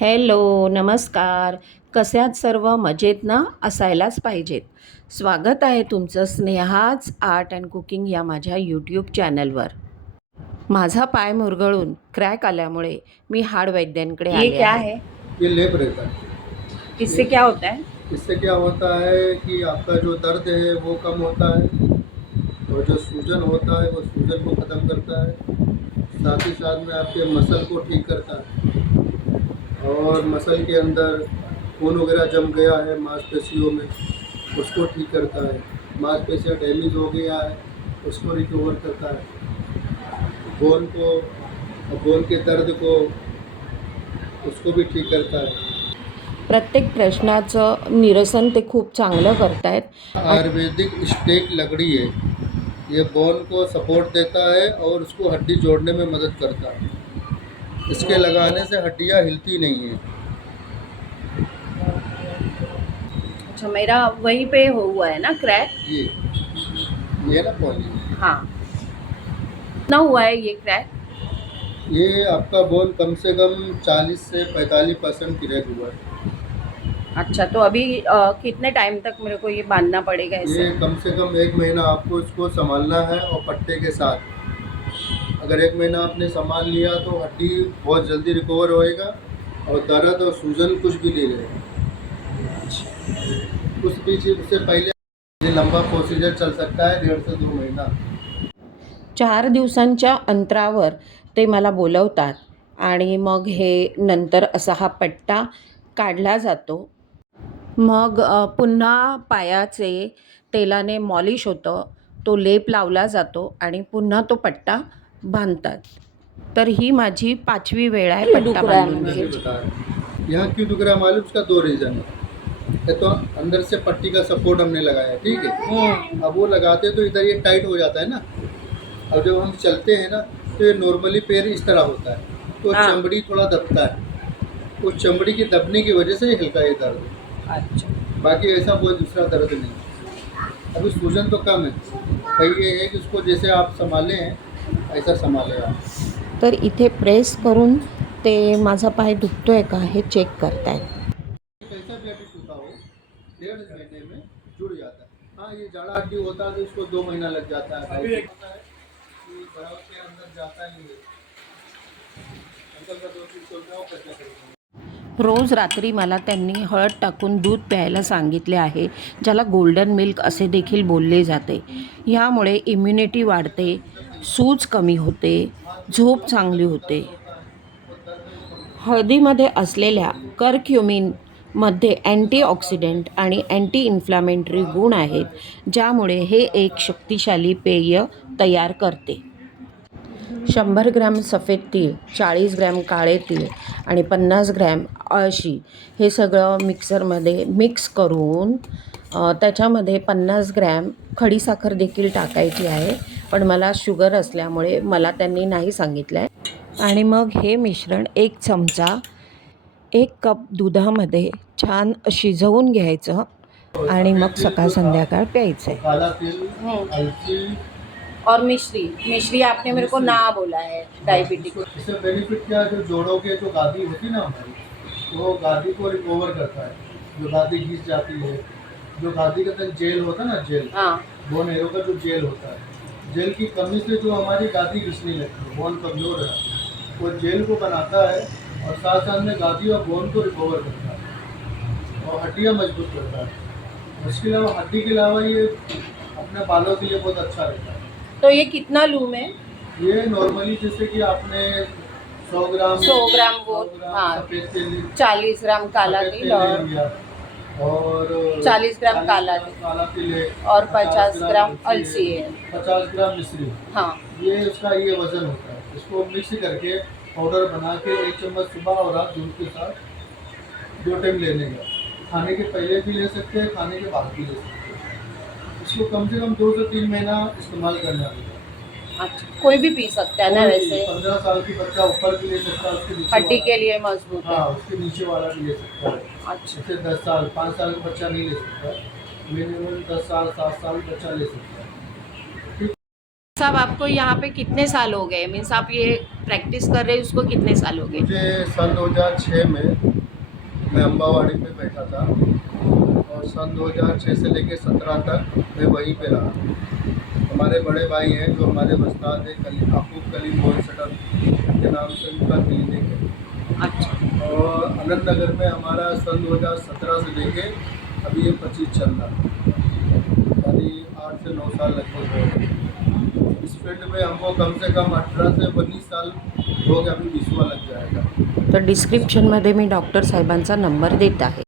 Hello नमस्कार. आहात सर्व मजेत ना? असायलाच पाहिजेत. स्वागत आहे तुमचं स्नेहाच आर्ट अँड कुकिंग या माझ्या यूट्यूब चॅनलवर. माझा पाय मुरगळून क्रॅक आल्यामुळे मी हाड वैद्यांकडे ये क्या आहे. है? ये लेप रहता है इससे क्या होता है? इससे क्या होता है कि आपका जो दर्द है वो कम होता है और जो सूजन होता है वो सूजन को ख़त्म करता है। साथ ही साथ में आपके मसल को ठीक करता है। और मसल के अंदर खून वगैरह जम गया है मांसपेशियों में उसको ठीक करता है। मांसपेशियाँ डैमेज हो गया है उसको रिकवर करता है। बोन को बोन के दर्द को उसको भी ठीक करता है। प्रत्येक प्रश्नाचं निरसन ते खूप चांगलं करतायत. आयुर्वेदिक स्टेक लकड़ी है। ये बोन को सपोर्ट देता है और उसको हड्डी जोड़ने में मदद करता है। इसके लगाने से हड्डियाँ हिलती नहीं हैं। अच्छा मेरा वहीं पे हो हुआ है ना क्रैक? ये ये ना पॉइंट हाँ। ना हुआ है ये क्रैक? ये आपका बोन कम से कम 40 से 45 परसेंट क्रैक हुआ है। अच्छा तो अभी अ, कितने टाइम तक मेरे को ये बांधना पड़ेगा इसे? ये कम से कम एक महीना आपको इसको संभालना है और पट्टे के साथ। अगर एक महीना आपने सामान लिया तो हड्डी बहुत जल्दी रिकवर होएगा और दर्द और सूजन कुछ भी नहीं रहेगा उस बीच उससे पहले ये लंबा प्रोसीजर चल सकता है डेढ़ से दो महीना। चार दिवसांच्या अंतरावर ते मला बोलवतात आणि मग हे नंतर असा हा पट्टा काढला जातो. मग पुन्हा पायाचे तेलाने मॉलिश होतं तो लेप लावला जातो आणि पुन्हा तो पट्टा बांधतात. तर ही माझी पाचवी वेळ आहे पट्टा है बांधून मैं घ्यायची. बता रहा हूँ। यहाँ क्यों दुख रहा है मालूम उसका दो रीज़न है? एक तो अंदर से पट्टी का सपोर्ट हमने लगाया ठीक है? हम्म, अब वो लगाते तो इधर ये टाइट हो जाता है ना? अब जब हम चलते हैं ना तो ये नॉर्मली पैर इस तरह होता है। तो हाँ। चमड़ी थोड़ा दबता है। उस चमड़ी के दबने की वजह से ये हल्का ये दर्द है। अच्छा। बाकी ऐसा कोई दूसरा दर्द नहीं अभी सूजन तो कम है। भाई ये है कि उसको जैसे आप संभाले हैं ऐसा संभाले आप तर इथे प्रेस करून ते माझा पाय दुखतोय का हे चेक करतायत. हो. डेढ़ महीने में जुड़ जाता. है हाँ ये जाड़ा हड्डी होता है तो इसको दो महीना लग जाता है. ढाई होता है कि बराबर के अंदर जाता ही है। अंकल का दो चीज सोच रहा हूँ कैसा करेंगे। रोज रात्री मला त्यांनी हळद टाकून दूध प्यायला सांगितले आहे ज्याला गोल्डन मिल्क असे देखील बोलले जाते. ह्यामुळे इम्युनिटी वाढते सूज कमी होते झोप चांगली होते. हळदीमध्ये असलेल्या कर्क्युमिनमध्ये अँटीऑक्सिडंट आणि अँटी इन्फ्लामेंटरी गुण आहेत ज्यामुळे हे एक शक्तिशाली पेय तयार करते. शंभर ग्रॅम सफेद तीळ चाळीस ग्रॅम काळे तीळ आणि पन्नास ग्रॅम अळशी हे सगळं मिक्सरमध्ये मिक्स करून त्याच्यामध्ये पन्नास ग्रॅम खडीसाखर देखील टाकायची आहे. पण मला शुगर असल्यामुळे मला त्यांनी नाही सांगितलं आहे आणि मग हे मिश्रण एक चमचा एक कप दुधामध्ये छान शिजवून घ्यायचं आणि मग सकाळ संध्याकाळ प्यायचं आहे हो. और मिश्री। मिश्री आपने मेरे को ना बोला है डायबिटिक इससे बेनिफिट क्या है? जो जोड़ों के जो गादी होती है ना हमारी वो गादी को रिकवर करता है। जो गादी घिस जाती है जो गादी के अंदर जेल होता है ना जेल। हाँ। बोन एरो का जो जेल होता है जेल की कमी से जो हमारी गादी घिसने लगती है बोन कमज़ोर है। वो जेल को बनाता है और साथ साथ में गादी और बोन को रिकवर करता है और हड्डियाँ मज़बूत करता है। उसके अलावा हड्डी के अलावा ये अपने बालों के लिए बहुत अच्छा रहता है। तो ये कितना लूँ मैं ये नॉर्मली जैसे कि आपने 100 ग्राम 100 ग्राम वो, 100 हाँ। चालीस ग्राम काला तिल और 40 ग्राम काला तिल। है और 50 ग्राम अलसी है। 50 ग्राम मिश्री। हाँ। ये उसका ये वज़न होता है। इसको मिक्स करके पाउडर बना के एक चम्मच सुबह और रात दूध के साथ दो टाइम लेने का। खाने के पहले भी ले सकते हैं खाने के बाद भी ले सकते हैं। इसको कम से कम दो से तीन महीना इस्तेमाल करना अच्छा कोई भी पी सकता है ना वैसे? पंद्रह साल की बच्चा ऊपर भी ले सकता है उसके नीचे हड्डी के लिए मज़बूत हाँ। उसके नीचे वाला भी ले सकता है। अच्छा। जैसे दस साल पाँच साल का बच्चा नहीं ले सकता मिनिमम दस साल सात साल बच्चा ले सकता है। साहब आपको यहाँ पे कितने साल हो गए? मीन्स आप ये प्रैक्टिस कर रहे हैं उसको कितने साल हो गए? मुझे सन 2006 में मैं अम्बावाड़ी में बैठा था। और सन 2006 से लेके 17 तक मैं वहीं पे रहा। हमारे बड़े भाई हैं जो हमारे बस्ताद है कली आकूब कलीम सटर के नाम से उनका क्लिनिक है। अच्छा। और अनंत नगर में हमारा सन 2017 से लेके अभी ये पच्चीस चल रहा यानी आठ से नौ साल लगभग हो गए। इस फ़ील्ड में हमको कम से कम अठारह से उन्नीस साल हो गया अभी बीसवा लग जाएगा। तो तर डिस्क्रिप्शनमध्ये मी डॉक्टर साहेबांचा नंबर देत आहे